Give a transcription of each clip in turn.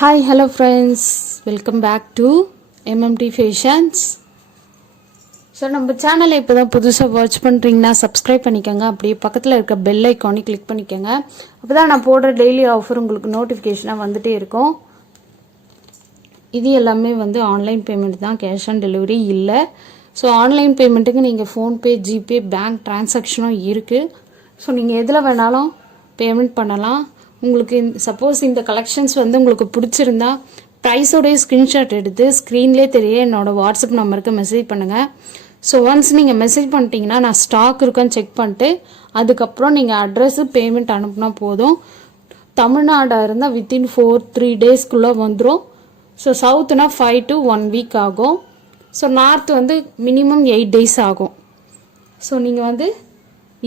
Hi, hello friends. Welcome back to MMT Fashions. So நம்ம சேனலை இப்போதான் புதுசாக வாட்ச் பண்ணுறீங்கன்னா சப்ஸ்கிரைப் பண்ணிக்கோங்க. அப்படியே பக்கத்தில் இருக்க பெல் ஐக்கானை கிளிக் பண்ணிக்கோங்க. அப்போ தான் நான் போடுற டெய்லி ஆஃபர் உங்களுக்கு நோட்டிஃபிகேஷனாக வந்துகிட்டே இருக்கும். இது எல்லாமே வந்து ஆன்லைன் பேமெண்ட் தான், கேஷ் ஆன் டெலிவரி இல்லை. ஸோ ஆன்லைன் பேமெண்ட்டுக்கு நீங்கள் ஃபோன்பே, ஜிபே, பேங்க் ட்ரான்சாக்ஷனும் இருக்குது. ஸோ நீங்கள் எதில் வேணாலும் பேமெண்ட் பண்ணலாம். உங்களுக்கு சப்போஸ் இந்த கலெக்ஷன்ஸ் வந்து உங்களுக்கு பிடிச்சிருந்தா ப்ரைஸோடைய ஸ்க்ரீன்ஷாட் எடுத்து ஸ்க்ரீன்லேயே தெரிய என்னோடய வாட்ஸ்அப் நம்பருக்கு மெசேஜ் பண்ணுங்கள். ஸோ ஒன்ஸ் நீங்கள் மெசேஜ் பண்ணிட்டீங்கன்னா நான் ஸ்டாக் இருக்கான்னு செக் பண்ணிட்டு அதுக்கப்புறம் நீங்கள் அட்ரஸு பேமெண்ட் அனுப்புனா போதும். தமிழ்நாடாக இருந்தால் வித்தின் 4-3 டேஸ்க்குள்ளே வந்துடும். ஸோ சவுத்துனா 5 to 1 வீக் ஆகும். ஸோ நார்த் வந்து மினிமம் 8 டேஸ் ஆகும். ஸோ நீங்கள் வந்து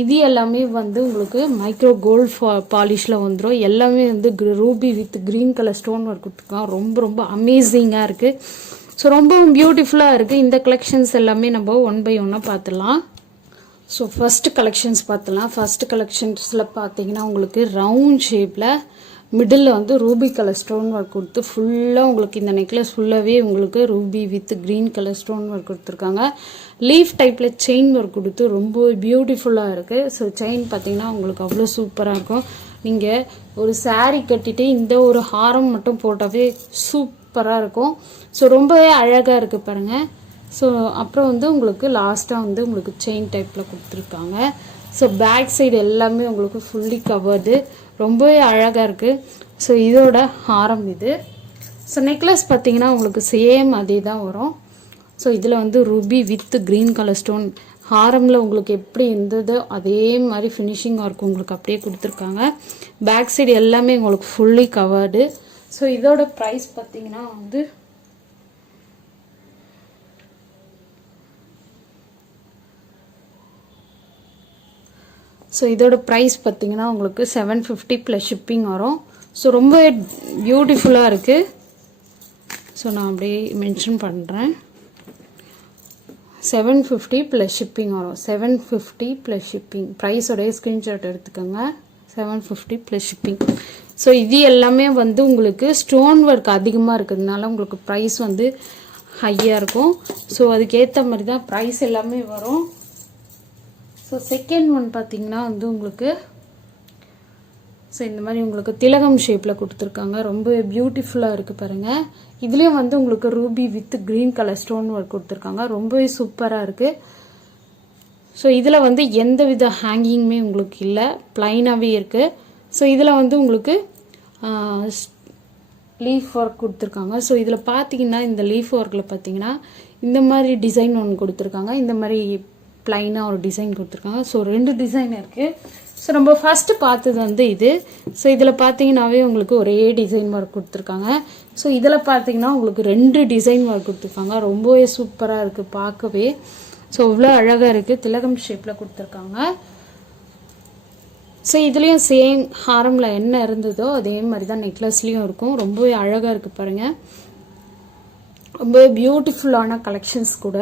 இது எல்லாமே வந்து உங்களுக்கு மைக்ரோ கோல்ட் பாலிஷில் வந்துடும். எல்லாமே வந்து ruby with green colour stone work கொடுத்துருக்கோம். ரொம்ப ரொம்ப அமேசிங்காக இருக்குது. ஸோ ரொம்ப பியூட்டிஃபுல்லாக இருக்குது. இந்த கலெக்ஷன்ஸ் எல்லாமே நம்ம 1 by 1 பார்த்துடலாம். ஸோ ஃபஸ்ட்டு கலெக்ஷன்ஸ் பார்த்துலாம். ஃபஸ்ட்டு கலெக்ஷன்ஸில் பார்த்தீங்கன்னா உங்களுக்கு ரவுண்ட் ஷேப்பில் மிடில் வந்து ரூபி கலர் ஸ்டோன் ஒர்க் கொடுத்து ஃபுல்லாக உங்களுக்கு இந்த நெக்லஸ் ஃபுல்லாகவே உங்களுக்கு Ruby with green colour stone work கொடுத்துருக்காங்க. லீஃப் டைப்பில் செயின் ஒர்க் கொடுத்து ரொம்ப பியூட்டிஃபுல்லாக இருக்குது. ஸோ செயின் பார்த்தீங்கன்னா உங்களுக்கு அவ்வளோ சூப்பராக இருக்கும். நீங்கள் ஒரு saree கட்டிட்டு இந்த ஒரு ஹாரம் மட்டும் போட்டாவே சூப்பராக இருக்கும். ஸோ ரொம்பவே அழகாக இருக்குது பாருங்கள். ஸோ அப்புறம் வந்து உங்களுக்கு லாஸ்ட்டாக வந்து உங்களுக்கு செயின் டைப்பில் கொடுத்துருக்காங்க. ஸோ பேக் சைடு எல்லாமே உங்களுக்கு ஃபுல்லி கவர்டு, ரொம்பவே அழகாக இருக்குது. ஸோ இதோட ஹாரம் இது. ஸோ நெக்லஸ் பார்த்தீங்கன்னா உங்களுக்கு சேம் அதே தான் வரும். ஸோ இதில் வந்து ruby with green colour stone, ஹாரமில் உங்களுக்கு எப்படி இருந்ததோ அதே மாதிரி ஃபினிஷிங் ஒர்க் உங்களுக்கு அப்படியே கொடுத்துருக்காங்க. பேக் சைடு எல்லாமே உங்களுக்கு ஃபுல்லி கவர்டு. ஸோ இதோட ப்ரைஸ் பார்த்தீங்கன்னா வந்து இதோட ப்ரைஸ் பார்த்தீங்கன்னா உங்களுக்கு 750 ப்ளஸ் ஷிப்பிங் வரும். ஸோ ரொம்ப பியூட்டிஃபுல்லாக இருக்குது. ஸோ நான் அப்படியே மென்ஷன் பண்ணுறேன். 750 ப்ளஸ் ஷிப்பிங் வரும். 750 ப்ளஸ் ஷிப்பிங். ப்ரைஸோடைய ஸ்க்ரீன்ஷாட் எடுத்துக்கோங்க. 750 ப்ளஸ் ஷிப்பிங். ஸோ இது எல்லாமே வந்து உங்களுக்கு ஸ்டோன் ஒர்க் அதிகமாக இருக்கிறதுனால உங்களுக்கு ப்ரைஸ் வந்து ஹையாக இருக்கும். ஸோ அதுக்கேற்ற மாதிரி தான் ப்ரைஸ் எல்லாமே வரும். ஸோ செகண்ட் ஒன் பார்த்தீங்கன்னா வந்து உங்களுக்கு இந்த மாதிரி உங்களுக்கு திலகம் ஷேப்பில் கொடுத்துருக்காங்க. ரொம்ப பியூட்டிஃபுல்லாக இருக்குது பாருங்கள். இதுலேயும் வந்து உங்களுக்கு Ruby with green colour stone work கொடுத்துருக்காங்க. ரொம்பவே சூப்பராக இருக்குது. ஸோ இதில் வந்து எந்த வித ஹேங்கிங்குமே உங்களுக்கு இல்லை, ப்ளைனாகவே இருக்குது. ஸோ இதில் வந்து உங்களுக்கு லீஃப் ஒர்க் கொடுத்துருக்காங்க. ஸோ இதில் பார்த்தீங்கன்னா இந்த லீஃப் ஒர்க்கில் பார்த்தீங்கன்னா இந்த மாதிரி டிசைன் ஒன்று கொடுத்துருக்காங்க. இந்த மாதிரி ப்ளைனாக ஒரு டிசைன் கொடுத்துருக்காங்க. ஸோ 2 டிசைன் இருக்குது. ஸோ நம்ம ஃபஸ்ட்டு பார்த்தது வந்து இது. ஸோ இதில் பார்த்தீங்கன்னாவே உங்களுக்கு ஒரே டிசைன் ஒர்க் கொடுத்துருக்காங்க. ஸோ இதில் பார்த்தீங்கன்னா உங்களுக்கு 2 டிசைன் ஒர்க் கொடுத்துருக்காங்க. ரொம்பவே சூப்பராக இருக்குது பார்க்கவே. ஸோ இவ்வளோ அழகாக இருக்குது. திலகம் ஷேப்பில் கொடுத்துருக்காங்க. ஸோ இதுலேயும் சேம் ஹாரமில் என்ன இருந்ததோ அதே மாதிரி தான் நெக்லஸ்லேயும் இருக்கும். ரொம்பவே அழகாக இருக்குது பாருங்கள். ரொம்பவே பியூட்டிஃபுல்லான கலெக்ஷன்ஸ் கூட,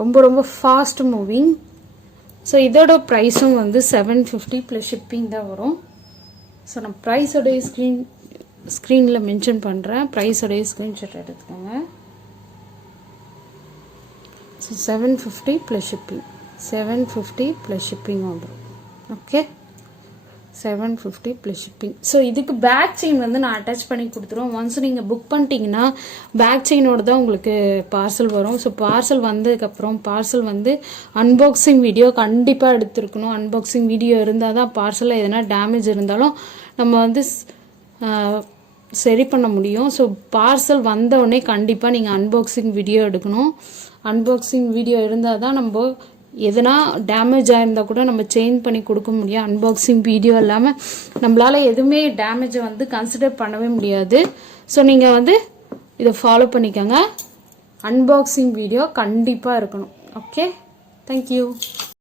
ரொம்ப ரொம்ப ஃபாஸ்ட் மூவிங். ஸோ இதோட ப்ரைஸும் வந்து 750 ப்ளஸ் ஷிப்பிங் தான் வரும். ஸோ நான் ப்ரைஸோடைய ஸ்க்ரீனில் மென்ஷன் பண்ணுறேன். ப்ரைஸோடைய ஸ்க்ரீன்ஷாட் எடுத்துக்கோங்க. So 750 plus shipping. 750 plus shipping வந்துடும். Okay, 750 plus shipping. ஸோ இதுக்கு பேக் செயின் வந்து நான் அட்டாச் பண்ணி கொடுத்துருவோம். ஒன்ஸ் நீங்கள் புக் பண்ணிட்டீங்கன்னா பேக் செயினோட தான் உங்களுக்கு பார்சல் வரும். ஸோ பார்சல் வந்ததுக்கப்புறம் பார்சல் வந்து அன்பாக்சிங் வீடியோ கண்டிப்பாக எடுத்துருக்கணும். அன்பாக்சிங் வீடியோ இருந்தால் தான் பார்சலில் எதனா டேமேஜ் இருந்தாலும் நம்ம வந்து சரி பண்ண முடியும். ஸோ பார்சல் வந்தவுடனே கண்டிப்பாக நீங்கள் அன்பாக்சிங் வீடியோ எடுக்கணும். அன்பாக்சிங் வீடியோ இருந்தால் தான் நம்ம எதனா டேமேஜ் ஆகிருந்தால் கூட நம்ம சேஞ்ச் பண்ணி கொடுக்க முடியும். அன்பாக்சிங் வீடியோ இல்லாமல் நம்மளால் எதுவுமே டேமேஜை வந்து கன்சிடர் பண்ணவே முடியாது. ஸோ நீங்கள் வந்து இதை ஃபாலோ பண்ணிக்கோங்க. அன்பாக்சிங் வீடியோ கண்டிப்பாக இருக்கணும். Okay, thank you.